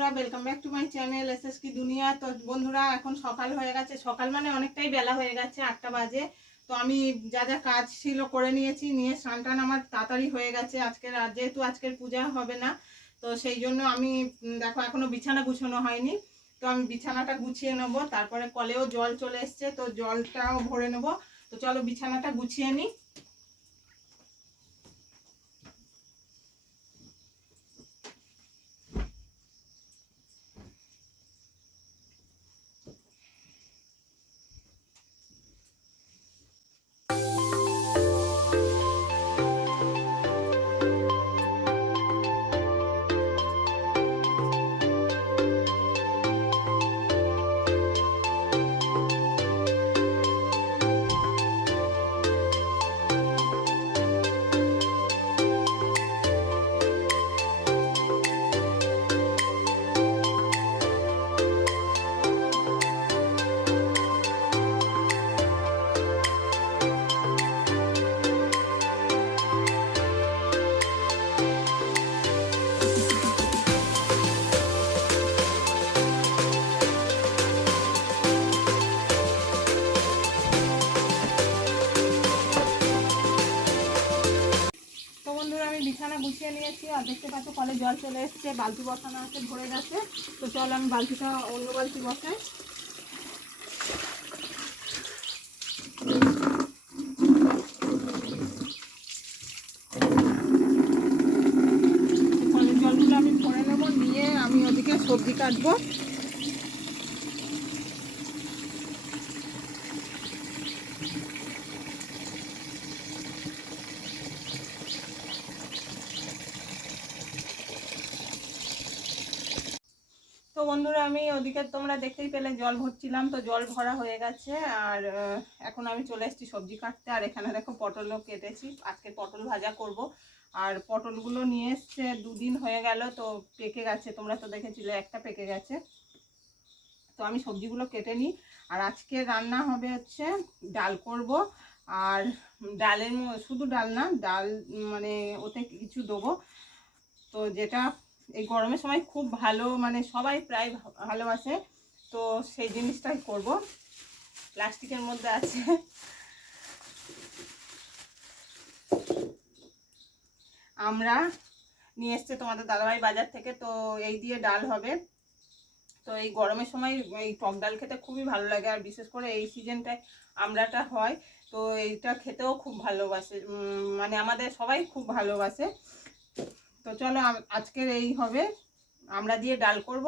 বন্ধুরা, welcome back to my channel SS কি দুনিয়া। তো বন্ধুরা, এখন সকাল হয়ে গেছে, সকাল মানে অনেকটাই বেলা হয়ে গেছে, 8টা বাজে। তো আমি যা যা কাজ ছিল করে নিয়েছি, নিয়ে স্নান টান আমার তাড়াতাড়ি হয়ে গেছে। যেহেতু আজকের পূজা হবে না, তো সেই জন্য আমি দেখো এখনো বিছানা গুছানো হয়নি। তো আমি বিছানাটা গুছিয়ে নেবো, তারপরে কলেও জল চলে এসছে, তো জলটাও ভরে নেবো। তো চলো বিছানাটা গুছিয়ে নিই। বিছানা গুছিয়ে নিয়েছি, আর দেখতে পাচ্ছ কলে জল চলে এসছে, বালতি বসানো আছে, ভরে গেছে। তো চলো আমি বালতিটা অন্য বালতি বসাই। কলের জলগুলো আমি ভরে নেবো, নিয়ে আমি ওদিকে সবজি কাটবো। তো বন্ধুরা, আমি ওদিকে তোমরা দেখতেই পেলে জল ভরছিলাম, তো জল ভরা হয়ে গেছে। আর এখন আমি চলে এসেছি সবজি কাটতে। আর এখানে দেখো পটলও কেটেছি, আজকে পটল ভাজা করব। আর পটলগুলো নিয়ে এসছে, 2 দিন হয়ে গেল, তো পেকে গেছে, তোমরা তো দেখেছিলে একটা পেকে গেছে। তো আমি সবজিগুলো কেটে নিই। আর আজকে রান্না হবে হচ্ছে ডাল করব। আর ডালের শুধু ডাল না, ডাল মানে ওতে কিছু দেবো, তো যেটা এই গরমের সময় খুব ভালো, মানে সবাই প্রায় ভালোবাসে। তো সেই জিনিসটাই করব। প্লাস্টিকের মধ্যে আছে, আমরা নিয়ে এসছে তোমাদের দাদাভাই বাজার থেকে। তো এই দিয়ে ডাল হবে। তো এই গরমের সময় এই টক ডাল খেতে খুবই ভালো লাগে, আর বিশেষ করে এই সিজনটায় আমড়াটা হয়, তো এইটা খেতেও খুব ভালোবাসে, মানে আমাদের সবাই খুব ভালোবাসে। তো চলো আজকের এই হবে, আমরা দিয়ে ডাল করব,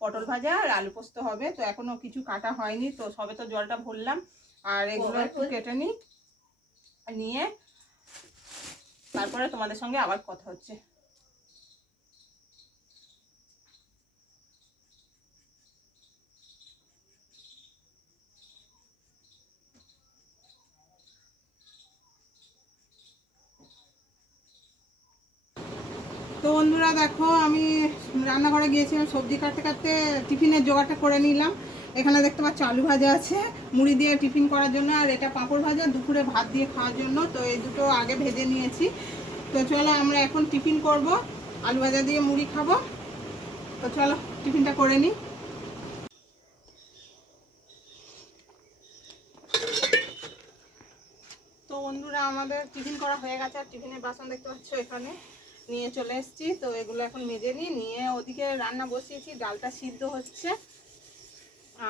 পটল ভাজা আর আলু পোস্ত হবে। তো এখনো কিছু কাটা হয়নি, তো সবে তো জলটা ভরলাম। আর এগুলো একটু কেটে নিই, নিয়ে তারপরে তোমাদের সঙ্গে আবার কথা হচ্ছে। তো বন্ধুরা দেখো, আমি রান্নাঘরে গিয়েছিলাম, সবজি কাটতে কাটতে টিফিনের জোগাড়টা করে নিলাম। এখানে দেখতে পাচ্ছ আলু ভাজা আছে মুড়ি দিয়ে টিফিন করার জন্য, আর এটা পাঁপড় ভাজা দুপুরে ভাত দিয়ে খাওয়ার জন্য। তো এই দুটো আগে ভেজে নিয়েছি। তো চলো আমরা এখন টিফিন করব, আলু ভাজা দিয়ে মুড়ি খাবো। তো চলো টিফিনটা করে নিই। তো বন্ধুরা, আমাদের টিফিন করা হয়ে গেছে, আর টিফিনের বাসন দেখতে পাচ্ছ এখানে নিয়ে চলে এসেছি। তো এগুলো এখন মেজে নিই, নিয়ে ওদিকে রান্না বসিয়েছি, ডালটা সিদ্ধ হচ্ছে,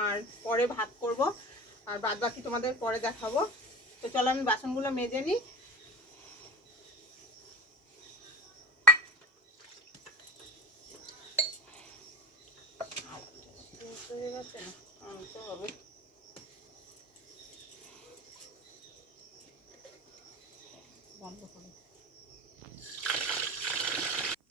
আর পরে ভাত করব, আর বাদ বাকি তোমাদের পরে দেখাবো। তো চলো আমি বাসনগুলো মেজে নিই।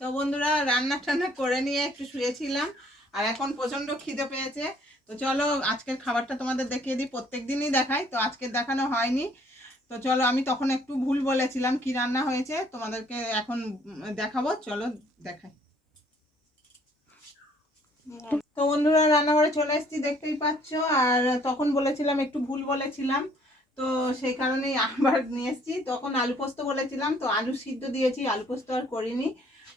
তো বন্ধুরা, রান্না টান্না করে নিয়ে একটু শুয়েছিলাম, আর এখন প্রচন্ড খিদে পেয়েছে। তো চলো আজকের খাবারটা তোমাদের দেখিয়ে দিই, প্রত্যেক দিনই দেখাই, তো আজকের দেখানো হয়নি। তো চলো, আমি তখন একটু ভুল বলেছিলাম, কি রান্না হয়েছে তোমাদেরকে এখন দেখাবো, চলো দেখাই। তো বন্ধুরা, রান্নাঘরে চলে এসেছি, দেখতেই পাচ্ছ। আর তখন বলেছিলাম, একটু ভুল বলেছিলাম, তো সেই কারণেই আবার নিয়ে এসেছি। তখন আলু পোস্ত বলেছিলাম, তো আলু সিদ্ধ দিয়েছি, আলু পোস্ত আর করিনি।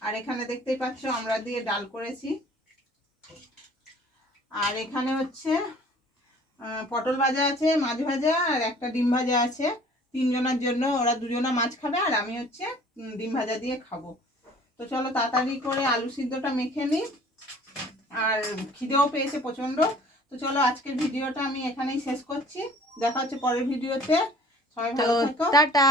আর এখানে দেখতেই পাচ্ছ আমরা দিয়ে ডাল করেছি। আর এখানে হচ্ছে পটল ভাজা আছে, মাছ ভাজা আর একটা ডিম ভাজা আছে। 3 জনের জন্য, ওরা 2 জনা মাছ খাবে আর আমি হচ্ছে ডিম ভাজা দিয়ে খাবো। তো চলো তাড়াতাড়ি করে আলু সিদ্ধটা মেখে নিই, আর খিদেও পেয়েছে প্রচণ্ড। তো চলো আজকের ভিডিওটা আমি এখানেই শেষ করছি, দেখা হচ্ছে পরের ভিডিওতে। সবাই ভালো থেকো, টাটা।